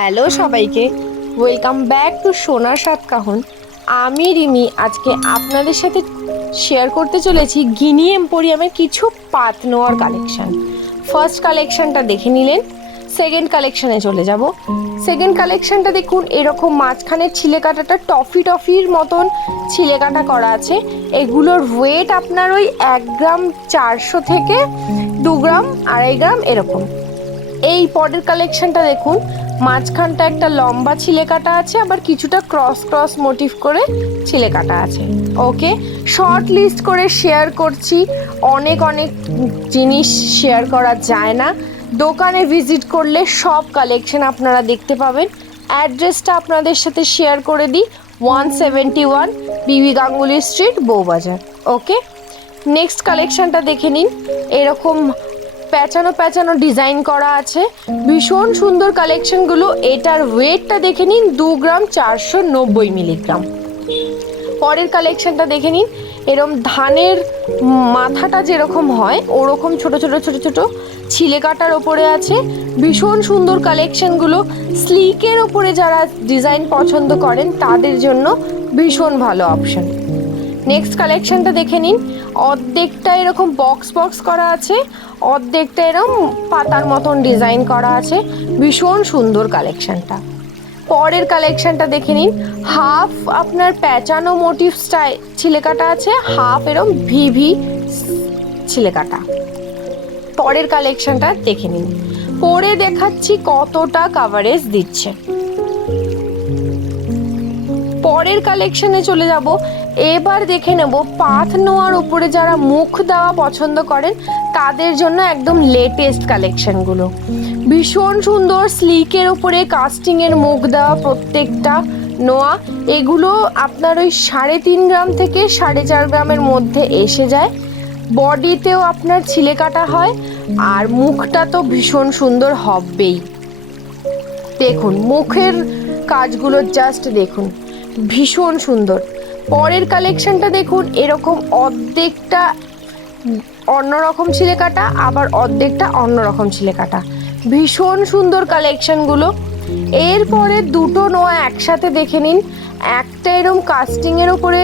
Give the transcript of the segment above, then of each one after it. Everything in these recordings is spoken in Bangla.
হ্যালো সবাইকে, ওয়েলকাম ব্যাক টু সোনার সাত কাহন। আমি রিমি আজকে আপনাদের সাথে শেয়ার করতে চলেছি গিনি এম্পোরিয়ামের কিছু পাত নোয়ার কালেকশন। ফার্স্ট কালেকশনটা দেখে নিলেন, সেকেন্ড কালেকশনে চলে যাব। সেকেন্ড কালেকশনটা দেখুন, এরকম মাঝখানের ছিলে কাটাটা টফির মতন ছিলে কাটা করা আছে। এগুলোর ওয়েট আপনার ওই 1 গ্রাম 400 থেকে 2 গ্রাম 2.5 গ্রাম এরকম। এই পরের কালেকশনটা দেখুন, মাঝখানটা একটা লম্বা ছিলে কাটা আছে, আবার কিছুটা ক্রস মোটিভ করে ছিলে কাটা আছে। ওকে, শর্ট লিস্ট করে শেয়ার করছি, অনেক জিনিস শেয়ার করা যায় না। দোকানে ভিজিট করলে সব কালেকশন আপনারা দেখতে পাবেন। অ্যাড্রেসটা আপনাদের সাথে শেয়ার করে দিই, 171 বিবি গাঙ্গুলি স্ট্রিট, বউবাজার। ওকে, নেক্সট কালেকশনটা দেখে নিন। এরকম প্যাচানো ডিজাইন করা আছে, ভীষণ সুন্দর কালেকশনগুলো। এটার ওয়েটটা দেখে নিন, 2 গ্রাম 490 মিলিগ্রাম। পরের কালেকশনটা দেখে নিন, এরকম ধানের মাথাটা যেরকম হয় ওরকম ছোট ছোট ছিলে কাটার ওপরে আছে। ভীষণ সুন্দর কালেকশনগুলো, স্লিকের ওপরে যারা ডিজাইন পছন্দ করেন তাদের জন্য ভীষণ ভালো অপশন। নেক্সট কালেকশনটা দেখে নিন, অর্ধেকটা এরকম বক্স করা আছে, অর্ধেকটা এরকম পাতার মতন ডিজাইন করা আছে। ভীষণ সুন্দর কালেকশনটা। পরের কালেকশনটা দেখে নিন, হাফ আপনার প্যাচানো মোটিভ স্টাইল ছিলে কাটা আছে, হাফ এরকম ভিভি ছিলে কাটা। পরের কালেকশনটা দেখে নিন, পরে দেখাচ্ছি কতটা কাভারেজ দিচ্ছে। পরের কালেকশনে চলে যাব। এবার দেখে নেব পাথ নোয়ার উপরে যারা মুখ দেওয়া পছন্দ করেন তাদের জন্য একদম লেটেস্ট কালেকশনগুলো। ভীষণ সুন্দর স্লিকের উপরে কাস্টিংয়ের মুখ দেওয়া প্রত্যেকটা নোয়া। এগুলো আপনার ওই 3.5 গ্রাম থেকে 4.5 গ্রামের মধ্যে এসে যায়। বডিতেও আপনার ছিলে কাটা হয়, আর মুখটা তো ভীষণ সুন্দর হবেই। দেখুন মুখের কাজগুলো জাস্ট দেখুন, ভীষণ সুন্দর। পরের কালেকশনটা দেখুন, এরকম অর্ধেকটা অন্যরকম ছিলে কাটা, আবার অর্ধেকটা অন্যরকম ছিলে কাটা। ভীষণ সুন্দর কালেকশনগুলো। এরপরে দুটো নোয়া একসাথে দেখে নিন, একটা এরকম কাস্টিংয়ের উপরে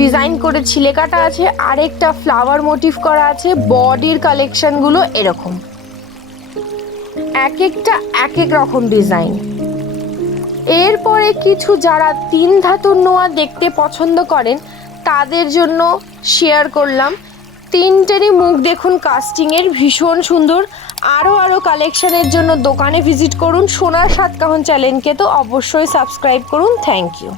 ডিজাইন করে ছিলে কাটা আছে, আরেকটা ফ্লাওয়ার মোটিভ করা আছে। বডির কালেকশনগুলো এরকম, এক একটা এক এক রকম ডিজাইন। এরপরে কিছু যারা 3 ধাতুর নোয়া দেখতে পছন্দ করেন তাদের জন্য শেয়ার করলাম। 3টেরই মুখ দেখুন কাস্টিংয়ের, ভীষণ সুন্দর। আরও কালেকশনের জন্য দোকানে ভিজিট করুন। সোনার সাত কাহন চ্যানেলকে তো অবশ্যই সাবস্ক্রাইব করুন। Thank you.